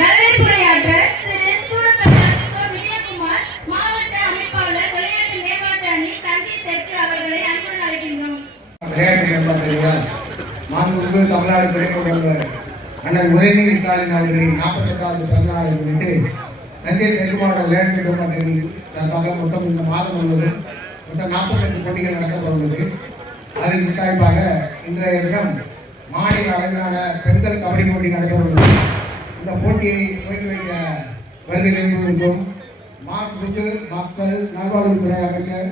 வரவேற்புரையாற்ற திரு so. Vijayakumar மாவட்ட அமைப்பாளர் விளையாட்டு மேம்பாட்டு அணி தஞ்சை தெற்கு அவர்களை அன்புடன் அழைக்கின்றோம் மாண்புமிகு தமிழ்நாடு துணை அண்ணன் உதயநிதி ஸ்டாலின் அவர்களின் நாற்பத்தெட்டாவது பிறந்தநாளை முன்னிட்டு தஞ்சை தெற்கு விளையாட்டு மேம்பாட்டு சார்பாக மொத்தம் இந்த மாதம் முழுவதும் மொத்தம் நாற்பத்தெட்டு போட்டிகள் நடத்தப்படுகிறது அதில் கட்டாயமாக இன்றைய தினம் மாநில அளவிலான பெண்கள் கபடி போட்டி நடைபெறுகிறது இந்த போட்டியை துவக்கி வைக்க வருகை தந்திருக்கும் மாற்று மக்கள் நல்வாழ்வுத்துறை அமைச்சர்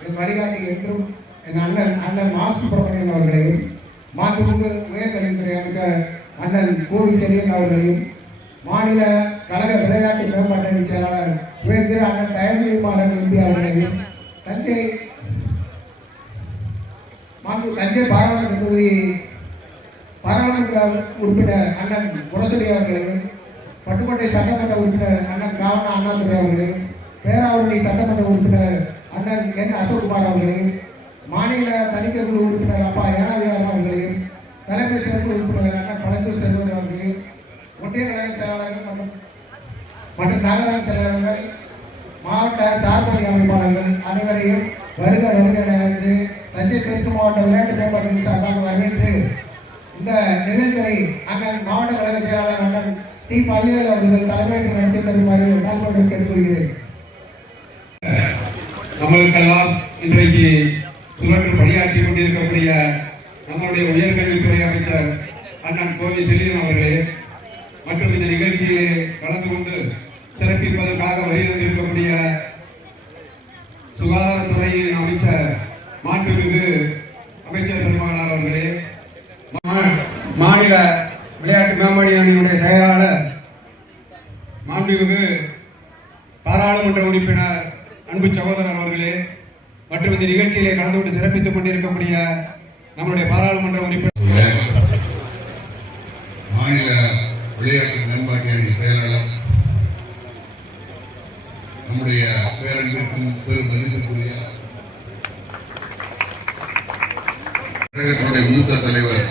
என் வழிகாட்டி என்றும் என் அண்ணன் அண்ணன் மா சுப்பிரமணியன் அவர்களையும் மாண்புமிகு உயர்கல்வித்துறை அமைச்சர் அண்ணன் கோவி செல்வன் அவர்களையும் மாநில கழக விளையாட்டு மேம்பாட்டு செயலாளர் உயர்திரு அண்ணன் தயமொழி மாறன் இந்தியா அவர்களையும் தஞ்சை மாண்பு தஞ்சை பாராளுமன்ற தொகுதி பாராளுமன்ற உறுப்பினர் அண்ணன் குணசரி அவர்களையும் பட்டுக்கோட்டை சட்டமன்ற உறுப்பினர் அண்ணன் காவனா அண்ணாதுரை அவர்களையும் பேராவூரணி சட்டமன்ற உறுப்பினர் அண்ணன் என் அசோக்குமார் அவர்களையும் மாநில தணிக்கை குழு உறுப்பினர் அப்பா ஏனாதிகாரம் அவர்களையும் தலைமை சிறப்பு உறுப்பினர் அண்ணன் பழச்சூர் செல்வர் அவர்களையும் ஒன்றிய கழக செயலாளர்கள் மற்றும் மற்றும் நகராட்சி செயலாளர்கள் மாவட்ட சார்பணி அமைப்பாளர்கள் அனைவரையும் வருக வருக என்று தஞ்சை தெற்கு மாவட்ட விளையாட்டு மேம்பாட்டு சார்பாக வரவேற்று இந்த நிகழ்ச்சிகளை அண்ணன் மாவட்ட கழக செயலாளர் அண்ணன் டி பள்ளிவேல் அவர்கள் தலைமையேற்று நடத்தி தருமாறு நல்வர்கள் கேட்டுக்கொள்கிறேன். நம்மளுக்கெல்லாம் இன்றைக்கு சுழன்று பணியாற்றி கொண்டிருக்கக்கூடிய நம்மளுடைய உயர்கல்வித்துறை அமைச்சர் அண்ணன் கோவி செல்லியன் அவர்களே மற்றும் இந்த நிகழ்ச்சியிலே கலந்து கொண்டு சிறப்பிப்பதற்காக வருகை தந்திருக்கக்கூடிய சுகாதாரத்துறையின் அமைச்சர் மாண்புமிகு அமைச்சர் பெருமானார் அவர்களே மாநில விளையாட்டு மேம்பாடு அணியினுடைய செயலாளர் மாண்புமிகு பாராளுமன்ற உறுப்பினர் அன்பு சகோதரர் அவர்களே மற்றும் இந்த நிகழ்ச்சியிலே கலந்து கொண்டு சிறப்பித்துக் கொண்டிருக்கக்கூடிய நம்முடைய பாராளுமன்ற உறுப்பினர் மாநில விளையாட்டு மேம்பாட்டு அணி செயலாளர் நம்முடைய பேரன்பிற்கும் பெரும் மதிப்பிற்குரிய கழகத்தினுடைய மூத்த தலைவர்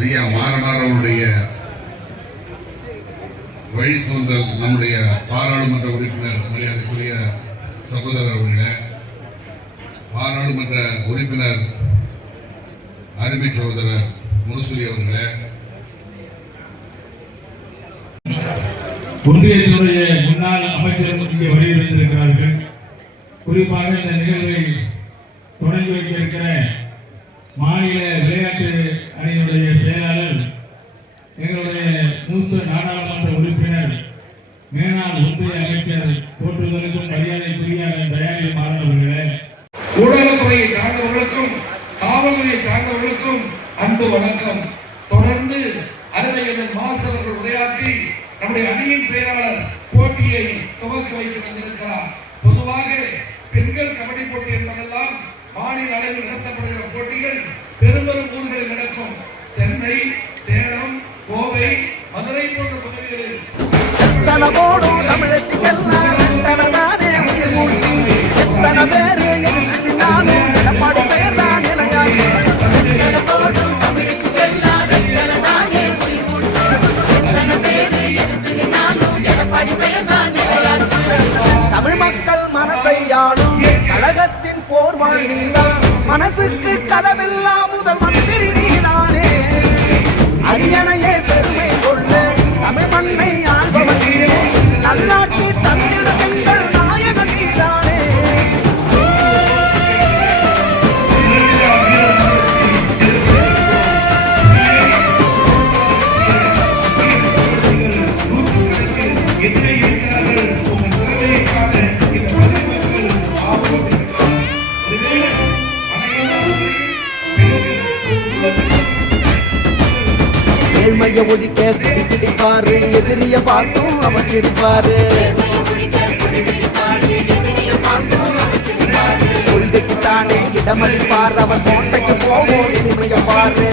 ஐயா மாறனார் அவருடைய வழித்தோன்றல் நம்முடைய பாராளுமன்ற உறுப்பினர் மரியாதைக்குரிய சகோதரர் அவர்களே பாராளுமன்ற உறுப்பினர் அருமை சகோதரர் முரசொலி அவர்களே. ஒன்றியத்தினுடைய முன்னாள் அமைச்சர்கள் இங்கே வருகை குறிப்பாக இந்த நிகழ்வை தொடங்கி வைக்க இருக்கிற மாநில விளையாட்டு அணியினுடைய செயலாளர் எங்களுடைய மூத்த நாடாளுமன்ற உறுப்பினர் மேனாள் ஒன்றிய அமைச்சர் போற்றுதலுக்கும் மரியாதைக்குரிய அண்ணன் தயாநிதி மாறன் ஊடகத்துறையை சார்ந்தவர்களுக்கும் காவல்துறையை சார்ந்தவர்களுக்கும் அன்பு வணக்கம் தொடர்ந்து அருமை அண்ணன் மாஸ் அவர்கள் உரையாற்றி நம்முடைய அணியின் செயலாளர் போட்டியை துவக்கி வைக்க வந்திருக்கிறார் பொதுவாக பெண்கள் கபடி போட்டி என்பதெல்லாம் மாநில அளவில் நடத்தப்படுகிற போட்டிகள் பெரும்பெரும் ஊர்களில் நடக்கும் தஞ்சை சேலம் கோவை மதுரை போன்ற பகுதிகளில். தனமோடும் தமிழச்சிக்கெல்லாம் தனதானே உயிர் மூச்சு எத்தனை பேரு எதிர்த்து நின்னாலும் எடப்பாடி பெயர் தான் நிலையாச்சு தனமோடும் தமிழச்சிக்கெல்லாம் தனதானே உயிர் மூச்சு எத்தனை பேரு எதிர்த்து நின்னாலும் எடப்பாடி பெயர் தான் நிலையாச்சு தமிழ் மக்கள் மனசை ஆளும் கழகத்தின் போர்வாள் நீதான். மனசுக்கு கதவில்லாம் அனைவரும் ஏழ்மைய ஒழிக்க குடி பிடிப்பாரு எதிரிய பார்த்தும் அவர் சிரிப்பாரு. கொள்கைக்கு தானே இடமளிப்பார் அவர் கோட்டைக்கு போவோம் இனிமைய பாரு.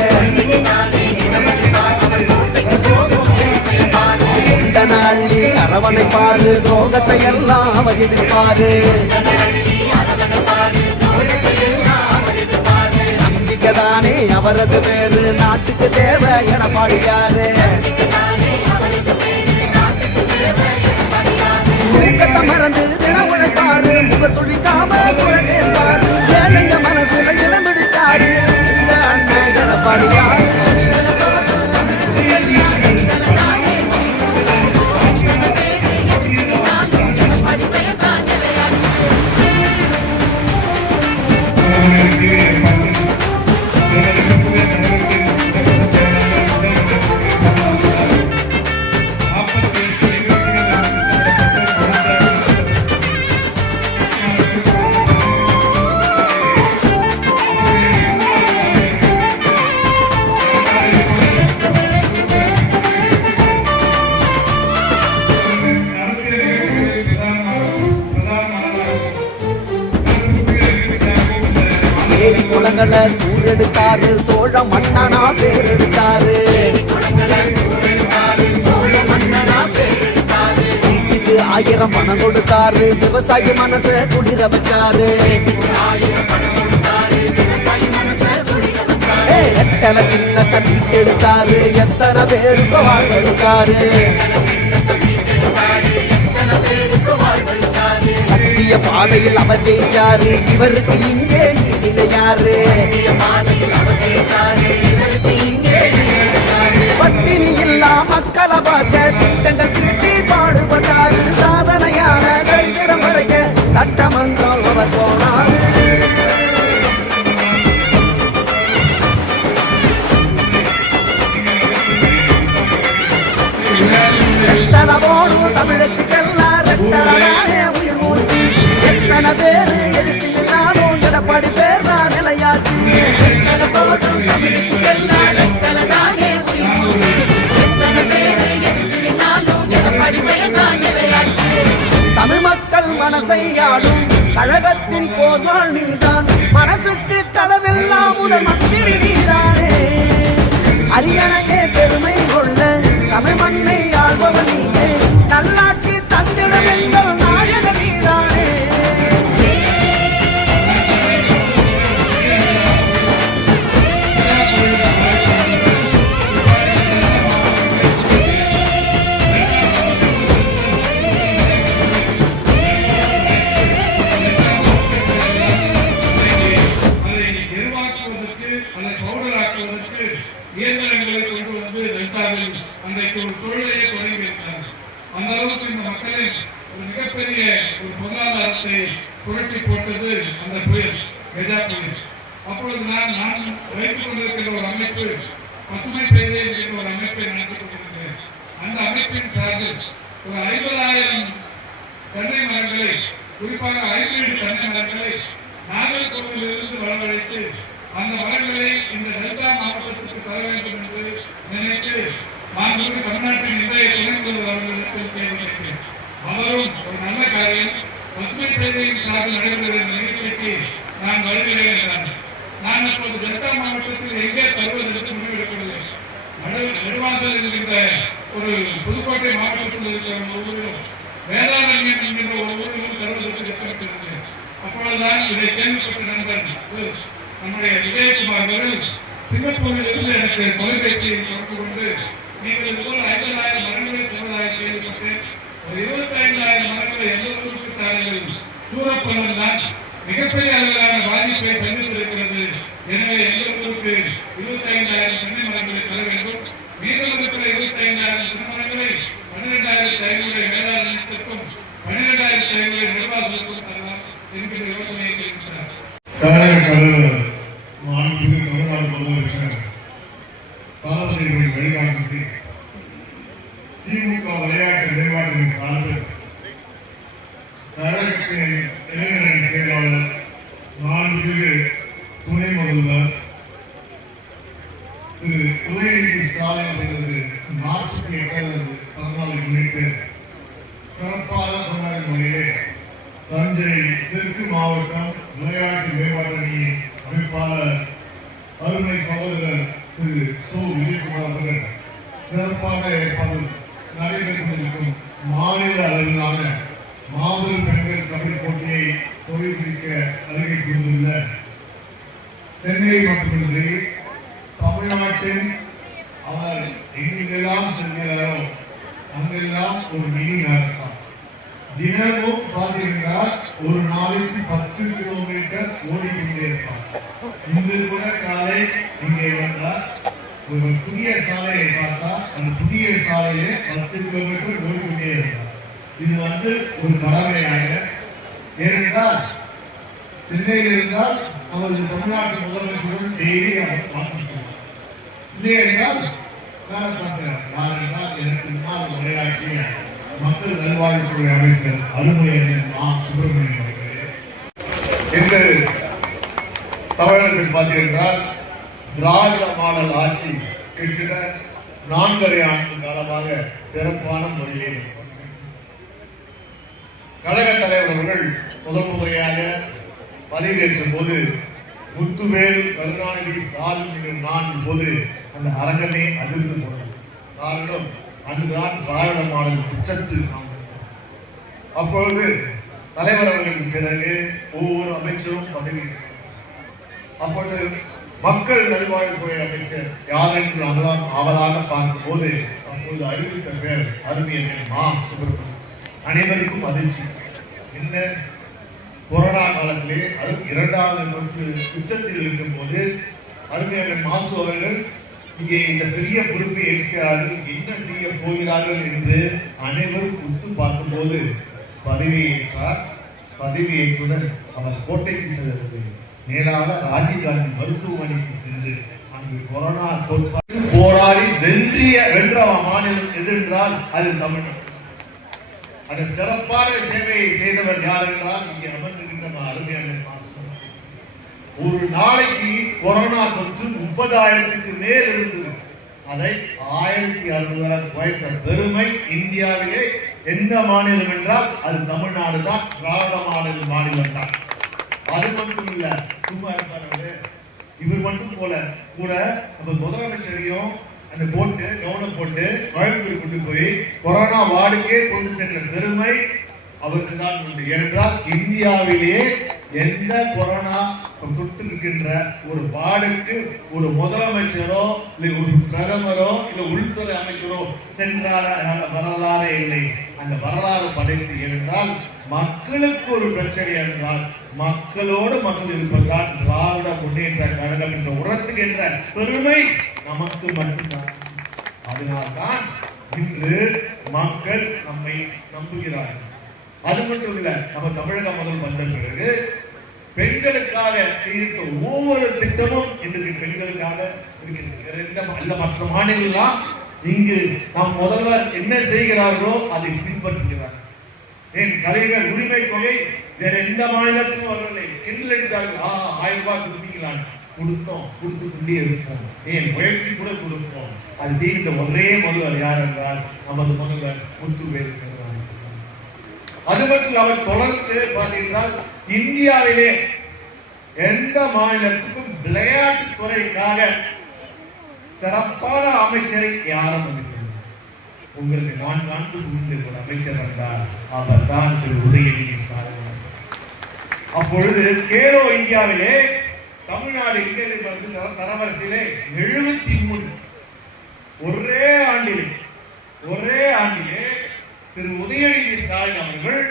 அரவணை பாரு துரோகத்தை எல்லாம் அவர் எதிர்ப்பாரு. அவரது பேரு நாட்டுக்கு தேவை எடப்பாடியாரு தூக்கத்தை மறந்து தின உழைப்பாரு முக சொல்லிக்காம தூரெடுத்தாரு சோழ மன்னனா பேர் எடுத்தாரு வீட்டுக்கு ஆயிரம் பணம் கொடுத்தாரு விவசாயி மனச குளிர வச்சாரு. எத்தனை சின்னத்தை வீட்டெடுத்தாரு எத்தனை பேருக்கு வாழ்வெடுத்தாரு. சத்திய பாதையில் அவர் ஜெயிச்சாரு இவருக்கு இங்கே இணையாரு. பட்டினி இல்லா மக்களை பார்க்க திட்டங்கள் தீட்டி பாடுபட்டாரு. சாதனையான சரித்திரம் படைக்க சட்டமன்றம் அவர் போனாரு. தலவோடு தமிழச்சிக்கெல்லாம் ரெட்டழகான உயிர் மூச்சு. எத்தனை பேரு எதுக்கு நானும் எடப்பாடி தமிழ் மக்கள் மனசை ஆளும் கழகத்தின் போர்வாள் நீதான். மனசுக்கு கதவெல்லாம் முதல் மந்திரி நீதானே. அரியணை பவுடராக்குவதற்கு இயந்திரங்களை கொண்டு வந்து டெல்டாவில் அன்றைக்கு ஒரு தொழிலையே தொடங்கி இருக்கிறார் அந்த அளவுக்கு இந்த மக்களை ஒரு மிகப்பெரிய ஒரு பொருளாதாரத்தை புரட்டி போட்டது அந்த புயல் கஜா புயல். அப்பொழுது நான் நான் வைத்துக் கொண்டிருக்கிற ஒரு அமைப்பு பசுமை செய்தி என்கிற ஒரு அமைப்பை நடத்திக் கொண்டிருக்கிறேன். அந்த அமைப்பின் சார்பில் ஒரு ஐம்பதாயிரம் தென்னை மரங்களை குறிப்பாக ஹைபிரிட் தென்னை மரங்களை நாகர்கோவிலிருந்து வரவழைத்து அந்த வரங்களை இந்த டெல்டா மாவட்டத்திற்கு தர வேண்டும் என்று நினைத்து நான் தமிழ்நாட்டின் இன்றைய துணைக்குழு முதல்வர் அவர்களிடத்தில் கேட்டிருக்கிறேன் அவரும் ஒரு நல்ல காரியம் பசுமை சேவையின் சார்பில் நடைபெறுகிற நிகழ்ச்சிக்கு நான் வருகிறேன் என்றார். நான் அப்போது டெல்டா மாவட்டத்தில் எங்கே தருவதற்கு முடிவெடுக்கவில்லை. நடு நெடுவாசல் என்கின்ற ஒரு புதுக்கோட்டை மாவட்டத்தில் இருக்கிற ஒவ்வொருவரும் வேதாரண்யம் என்கின்ற ஒவ்வொருவரும் ஊரிலும் தருவதற்கு திட்டமிட்டிருந்தேன். அப்பொழுதுதான் இதை கேள்விப்பட்ட நண்பர்கள் நம்முடைய விஜயகுமார் அவர்கள் சிங்கப்பூரில் இருந்து எனக்கு தொலைபேசியை தொடர்பு கொண்டு நீங்கள் இதுபோல் ஐம்பதாயிரம் மரங்களை தருவதாக கேள்விப்பட்டு ஒரு இருபத்தி ஐந்தாயிரம் மரங்களை எந்த ஊருக்கு தாருங்கள். சூரப்பள்ளம் தான் மிகப்பெரிய அளவிலான பாதிப்பை சந்தித்திருக்கிறது. எனவே எங்கள் ஊருக்கு இருபத்தி ஐந்தாயிரம் தென்னை மரங்களை தர வேண்டும். மீதம் இருக்கிற இருபத்தி ஐந்தாயிரம் தென்னை மரங்களை பன்னிரெண்டாயிரத்தி ஐநூறு வேளாண்மைக்கும் பன்னிரெண்டாயிரத்தி ஐநூறு நிர்வாகத்திற்கும் தரலாம் என்கிற யோசனையை தெரிவித்தார் தளபதிகளின் வழிகாட்டுக்கு மாநில மாபெரும் பெண்கள் கபடி போட்டியை தொழில்நுட்ப வருகை கொண்டுள்ள சென்னை மட்டுமின்றி தமிழ்நாட்டின் அவர் எங்கெல்லாம் செல்கிறாரோ அங்கெல்லாம் ஒரு மினி மேரத்தான் தினமும் பார்த்தீங்கன்னா ஒரு நாளைக்கு பத்து கிலோமீட்டர் ஓடிக்கொண்டே இருப்பார். இன்று கூட காலை இங்கே வந்தார். ஒரு புதிய சாலையை பார்த்தா அந்த புதிய சாலையை பத்து கிலோமீட்டர் ஓடிக்கொண்டே இருந்தார் இது வந்து ஒரு கடமையாக ஏனென்றால் சென்னையில் இருந்தால் நமது தமிழ்நாட்டு முதலமைச்சருடன் டெய்லி அவர் பார்த்து செல்வார். இல்லை என்றால் மேரத்தான் சார் யார் என்றால் எனக்கு முன்னால் உரையாற்றிய மக்கள் நல்வாழ்வுத்துறை அமைச்சர் அருமையன் மா சுப்பிரமணியன் அவர்களே இன்று தமிழகத்தில் பார்த்தீர்கள் திராவிட மாடல் ஆட்சி கிட்டத்தட்ட நான்கரை ஆண்டு காலமாக சிறப்பான முறையில் கழக தலைவர்கள் முதல் முறையாக பதவியேற்ற போது முத்துவேல் கருணாநிதி ஸ்டாலின் என்று நான் போது அந்த அரங்கமே அதிர்ந்து போனது. காரணம் அன்றுதான் திராவிட மாடல் உச்சத்தில் நாம் அப்பொழுது தலைவர் அவர்களுக்கு பிறகு ஒவ்வொரு அமைச்சரும் பதவியேற்றார் அப்பொழுது மக்கள் நல்வாழ்வுத்துறை அமைச்சர் யார் என்று நாங்களாம் பார்க்கும் பார்க்கும்போது அப்பொழுது அறிவித்த பேர் அருமையன் மா சுப்பிரமணியன். அனைவருக்கும் அதிர்ச்சி என்ன கொரோனா காலத்திலே அது இரண்டாவது உச்சத்தில் இருக்கும் போது அருமையான மாசு அவர்கள் இங்கே இந்த பெரிய பொறுப்பை ஏற்கிறார்கள் என்ன செய்ய போகிறார்கள் என்று அனைவரும் உத்து பார்க்கும்போது பதவியேற்றார் பதவியேற்றுடன் அவர் கோட்டைக்கு செல்வது. நேராக ராஜீவ்காந்தி மருத்துவமனைக்கு சென்று அங்கு கொரோனா தொற்று போராடி வென்றிய வென்ற மாநிலம் எது என்றால் அது தமிழ்நாடு. அந்த சிறப்பான சேவையை செய்தவர் யார் என்றால் இங்கே அமர்ந்திருக்கின்ற நம்ம அருமையான ஒரு நாளைக்கு கொரோனா தொற்று முப்பதாயிரத்துக்கு மேல் இருந்தது. அதை ஆயிரத்தி அறுநூறு குறைத்த பெருமை இந்தியாவிலே எந்த மாநிலம் என்றால் அது தமிழ்நாடு தான் திராவிட மாநில மாநிலம் தான். அது மட்டும் இல்ல சும்மா இருப்பாரு இவர் மட்டும் போல கூட நம்ம முதலமைச்சரையும் அந்த போட்டு கவனம் போட்டு கோயம்புத்தூர் கொண்டு போய் கொரோனா வார்டுக்கே கொண்டு சென்ற பெருமை அவருக்கு தான் உண்டு. ஏனென்றால் இந்தியாவிலேயே எந்த கொரோனா தொற்று இருக்கின்ற ஒரு வார்டுக்கு ஒரு முதலமைச்சரோ இல்லை ஒரு பிரதமரோ இல்லை உள்துறை அமைச்சரோ சென்றார வரலாறே இல்லை. அந்த வரலாறு படைத்து ஏனென்றால் மக்களுக்கு ஒரு பிரச்சனை என்றால் மக்களோடு மக்கள் இருப்பதுதான் திராவிட முன்னேற்ற கழகம் என்ற உரத்துகின்ற பெருமை நமக்கு மட்டும்தான். அதனால்தான் இன்று மக்கள் நம்மை நம்புகிறார்கள். அது மட்டும் இல்ல நம்ம தமிழகம் முதல் வந்த பிறகு பெண்களுக்காக செய்த ஒவ்வொரு திட்டமும் இன்றைக்கு பெண்களுக்காக இருக்கிறது. எந்த அல்ல மற்ற மாநிலம் இங்கு நம் முதல்வர் என்ன செய்கிறார்களோ அதை பின்பற்றுகிறார். என் கலைஞர் உரிமை தொகை வேற எந்த மாநிலத்துக்கும் வரவில்லை. கிண்டல் அடித்தார்கள். ஆ ஆயிரம் ரூபாய் கொடுப்பீங்களான்னு கொடுத்தோம். கொடுத்து கொண்டே இருப்போம். ஏன்? முயற்சி கூட கொடுப்போம். அது செய்கின்ற ஒரே முதல்வர் யார் என்றால் நமது முதல்வர் முத்துவேல் கருணாநிதி. அது மட்டும் இல்லாமல் தொடர்ந்து பார்த்தீங்கன்னா இந்தியாவிலே எந்த மாநிலத்துக்கும் விளையாட்டு துறைக்காக சிறப்பான அமைச்சரை யாரும் அமைச்சர் உங்களுக்கு நான் காண்பு முன்பு ஒரு அமைச்சர் வந்தார். அவர் தான் திரு உதயநிதி ஸ்டாலின். அப்பொழுது கேலோ இந்தியாவிலே தமிழ்நாடு இந்தியர்கள் தர தரவரிசையிலே எழுபத்தி மூணு ஒரே ஆண்டில் ஒரே ஆண்டிலே திரு உதயநிதி ஸ்டாலின் அவர்கள்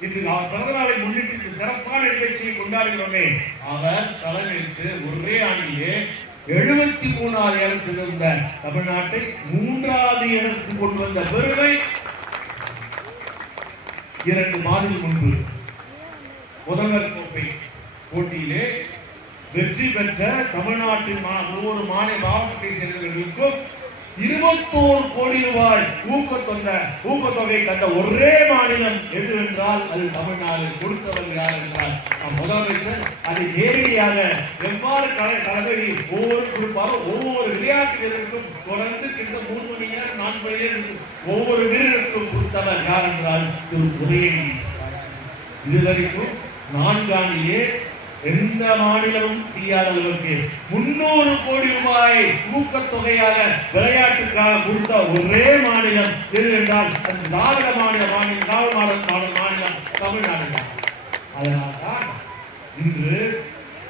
இன்று அவர் பிறந்த நாளை முன்னிட்டு சிறப்பான நிகழ்ச்சியை கொண்டாடுகிறோமே அவர் தலைமையேற்று ஒரே ஆண்டிலே எழுபத்தி மூணாவது இடத்தில் இருந்த தமிழ்நாட்டை மூன்றாவது இடத்துக்கு கொண்டு வந்த பெருமை இரண்டு மாதம் முன்பு முதல்வர் கோப்பை போட்டியிலே வெற்றி பெற்ற தமிழ்நாட்டின் மா- ஒவ்வொரு மாநில மாவட்டத்தை சேர்ந்தவர்களுக்கும் இருபத்தோரு கோடி ரூபாய் ஊக்கத்தொந்த ஊக்கத்தொகை கண்ட ஒரே மாநிலம் எது என்றால் அது தமிழ்நாடு. கொடுத்தவர் யார் என்றால் நம் முதலமைச்சர். அதை நேரடியாக எவ்வாறு கலை தலைமை ஒவ்வொரு குறிப்பாலும் ஒவ்வொரு விளையாட்டு வீரருக்கும் தொடர்ந்து கிட்டத்தட்ட மூணு மணி நேரம் நான்கு மணி நேரம் ஒவ்வொரு வீரருக்கும் கொடுத்தவர் யார் என்றால் திரு உதயநிதி இதுவரைக்கும் நான்காண்டிலே எந்த மாநிலமும் செய்யாத அளவுக்கு முன்னூறு கோடி ரூபாய் ஊக்கத்தொகையாக விளையாட்டுக்காக கொடுத்த ஒரே மாநிலம் எது என்றால் அது திராவிட மாநில மாநிலம் திராவிட மாநில மாநில மாநிலம் தமிழ்நாடு தான். அதனால்தான் இன்று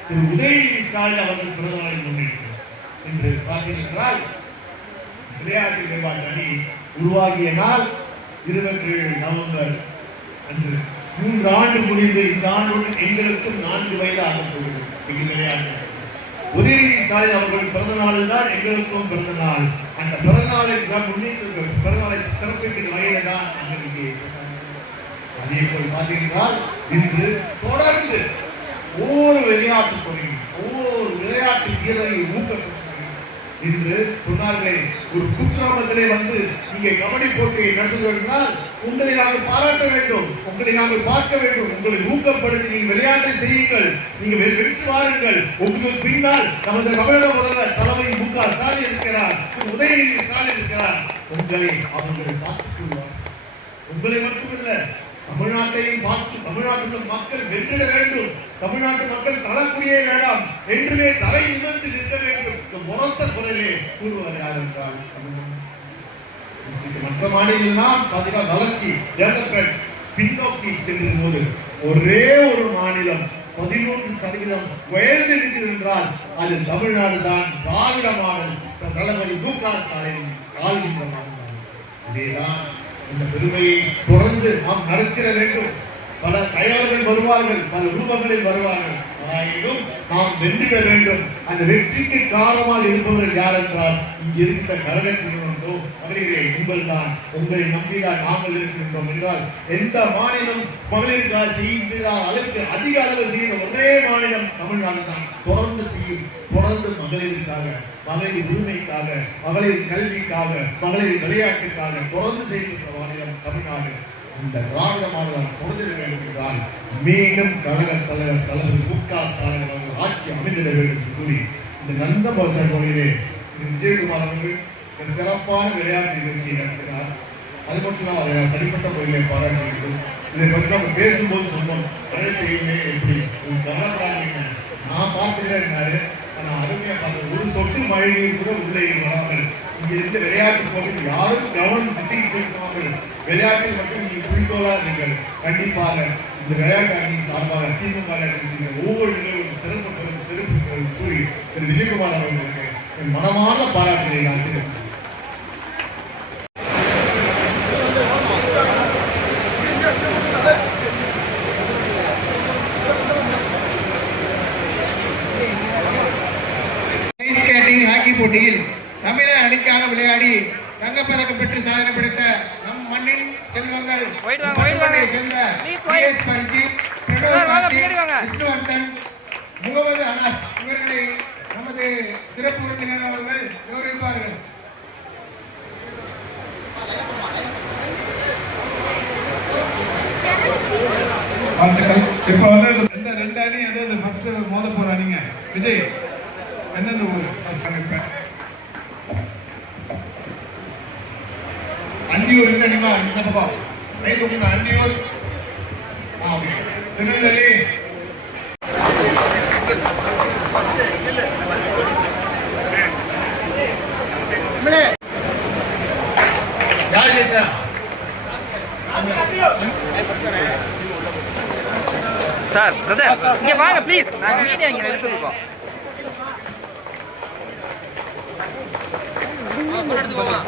திரு உதயநிதி ஸ்டாலின் அவர்கள் பிரதமரை நாளை முன்னிட்டு என்று பார்த்தீர்கள் விளையாட்டு மேம்பாட்டு அணி உருவாகிய நாள் இருபத்தி ஏழு நவம்பர் அன்று. மூன்று ஆண்டு முடிந்து இந்த ஆண்டு எங்களுக்கும் நான்கு வயது ஆகப் விளையாட்டு. உதயநிதி ஸ்டாலின் அவர்கள் பிறந்த நாள் தான் எங்களுக்கும் பிறந்த நாள். அந்த பிறந்த நாளை தான் முன்னிட்டு பிறந்த நாளை சிறப்பிக்கிற வகையில தான் எங்களுக்கு அதே போல் பார்த்தீங்கன்னா இன்று தொடர்ந்து ஒவ்வொரு விளையாட்டு துறையும் ஒவ்வொரு விளையாட்டு வீரரையும் ஊக்கப்படுத்த என்று சொன்னார்கள் ஒரு குக்கிராமத்திலே வந்து இங்கே கபடி போட்டியை நடத்துகிறீர்கள் உங்களை நாங்கள் பாராட்ட வேண்டும் உங்களை நாங்கள் பார்க்க வேண்டும் உங்களை ஊக்கப்படுத்தி நீங்கள் விளையாட்டை செய்யுங்கள் நீங்கள் வெற்றி வாருங்கள். உங்களுக்கு பின்னால் நமது தமிழக முதல்வர் தலைமை மு. க. ஸ்டாலின் இருக்கிறார் உதயநிதி ஸ்டாலின் இருக்கிறார். உங்களை அவர்களை பார்த்துக் கொள்வார் உங்களை மட்டுமல்ல தமிழ்நாட்டையும் பார்த்து தமிழ்நாட்டில் மக்கள் வென்றிட வேண்டும். தமிழ்நாட்டு மக்கள் தளக்கூடிய வேண்டாம் என்றுமே தலை நிமிர்ந்து நிற்க வேண்டும். இந்த முரத்த குரலே கூறுவார் யார் என்றால் இன்றைக்கு மற்ற எல்லாம் பார்த்தீங்கன்னா வளர்ச்சி டெவலப்மெண்ட் பின்னோக்கி செல்லும் போது ஒரே ஒரு மாநிலம் பதிமூன்று சதவீதம் உயர்ந்து இருக்கிறது என்றால் அது தமிழ்நாடு தான். திராவிட மாடல் தளபதி மு க ஸ்டாலின் ஆளுகின்ற மாநிலம். இதேதான் இந்த பெருமையை தொடர்ந்து நாம் நடத்திட வேண்டும். பல கயவர்கள் வருவார்கள் பல ரூபங்களில் வருவார்கள். ஆயினும் நாம் வென்றிட வேண்டும். அந்த வெற்றிக்கு காரணமாக இருப்பவர்கள் யார் என்றால் இங்கு இருக்கின்ற கழகத்தினோ மகளிரே உங்கள் தான் உங்களை நம்பிதான் நாங்கள் இருக்கின்றோம் என்றால் எந்த மாநிலம் மகளிருக்காக செய்கிற அளவுக்கு அதிக அளவு செய்கிற ஒரே மாநிலம் தமிழ்நாடு தான் தொடர்ந்து செய்யும் தொடர்ந்து மகளிருக்காக மகளிர் உரிமைக்காக மகளிர் கல்விக்காக மகளிர் விளையாட்டுக்காக தொடர்ந்து செய்கின்ற மாநிலம் தமிழ்நாடு. இந்த திராவிட மாடல் தொடர்ந்திட வேண்டும் என்றால் மீண்டும் கழக தலைவர் தளபதி மு க ஸ்டாலின் அவர்கள் ஆட்சி அமைந்திட வேண்டும் என்று கூறி இந்த நந்த பவசர் கோயிலே திரு விஜயகுமார் அவர்கள் சிறப்பான விளையாட்டு நிகழ்ச்சியை நடத்தினார். அது மட்டும் தான் அவரை தனிப்பட்ட முறையிலே பாராட்டுகிறோம் இதை பற்றி நம்ம பேசும்போது சொன்னோம். மழை பெய்யுமே எப்படி உங்களுக்கு கவலைப்படாதீங்க நான் பார்த்துக்கிறேன்னாரு ஆனால் அருமையாக பார்த்து ஒரு சொட்டு மழை கூட உள்ளே வராமல் இங்க இருந்த விளையாட்டு போட்டி யாரும் கவனம் திசை திருப்பாமல் விளையாட்டில் மட்டும் நீங்க குறிக்கோளா நீங்கள் கண்டிப்பாக இந்த விளையாட்டு அணியின் சார்பாக திமுக அணியின் செய்த ஒவ்வொரு நிகழ்வும் சிறப்பு பெறும் சிறப்பு பெறும் கூறி திரு விஜயகுமார் அவர்களுக்கு என் மனமார்ந்த பாராட்டுகளை நான் தெரிவித்தேன் ஹாக்கி போட்டியில் அணிக்காக விளையாடி தங்கப்பதக்கம் பெற்று சாதனை படைத்த நம் மண்ணின் செல்வங்கள் சேர்ந்த விஷ்ணுவர்தன் முகமது அனாஸ் இவர்களை நமது சிறப்பு விருந்தினர் அவர்கள் கௌரவிப்பார்கள். இப்ப வந்து இந்த ரெண்டு அணி அதாவது ஃபர்ஸ்ட் மோத போற அணிங்க. விஜய் எந்தெந்த ஊர்? ஃபர்ஸ்ட் அனுப்பேன் அந்தியூர் இந்த அணிமா இந்த பக்கம் ரைட் ஓகே அந்தியூர் ஆ ஓகே. திருநெல்வேலி. சார் பிரதர் இங்க வாங்க ப்ளீஸ் நாங்க வீடியோ இங்க எடுத்துருக்கோம் ஒரு இடத்துக்கு போவோம்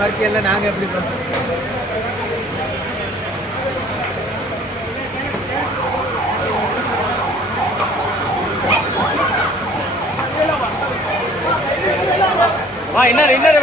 மறுக்கையில நாங்க எப்படி பண்றோம் வா என்ன இன்னொரு